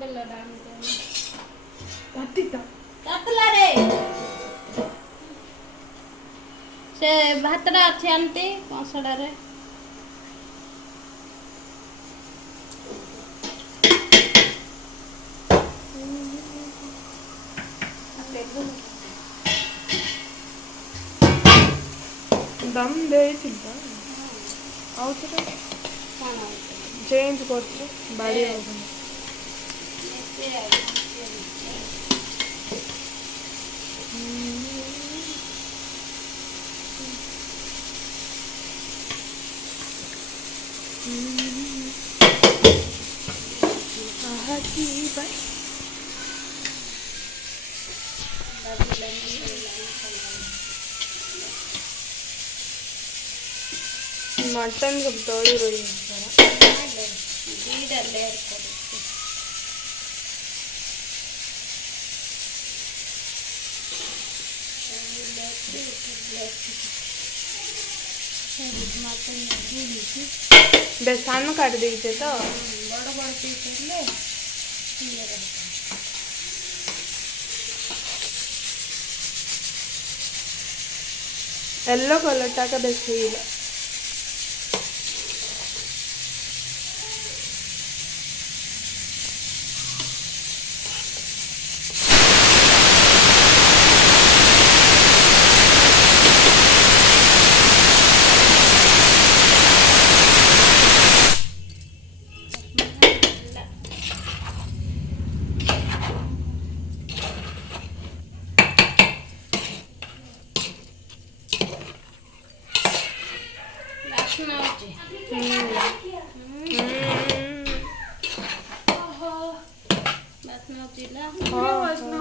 ବେଲ ଡାଣି ତାତିତା ତାତଲାରେ ସେ ଭାତଟା ଅଛି ଆଣ୍ଟି କଂସଡ଼ାରେ। ଦମ୍ ଦେଇଥିଲ ଆଉ ଥରେ କ'ଣ ଚେଞ୍ଜ କରୁଛୁ ବାଡ଼ି ହବନି। मटन सब तोड़ी रही दीटा लेयर कर बेसन काट देते तो बड़ बड़ पीस ले येलो कलर टाका बेसी बास्ना